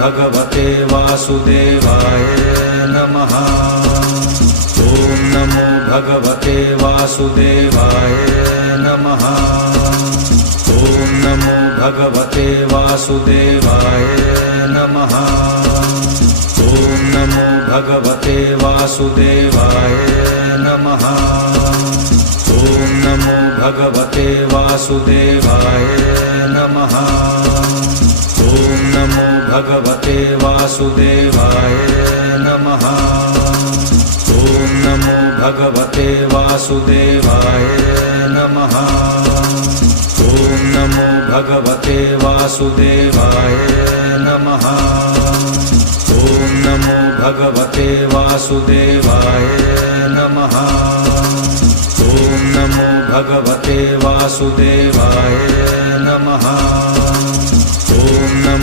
भगवते वासुदेवाय नमः। ॐ नमो भगवते वासुदेवाय नमः। ॐ नमो भगवते वासुदेवाय नमः। ॐ नमो भगवते वासुदेवाय नमः। ॐ नमो भगवते वासुदेवाय नमः। ॐ नमो भगवते वासुदेवाय नमः। ॐ नमो भगवते वासुदेवाय नमः। ॐ नमो भगवते वासुदेवाय नमः। ॐ नमो भगवते वासुदेवाय नमः। ॐ नमो भगवते वासुदेवाय नमः। ॐ नमो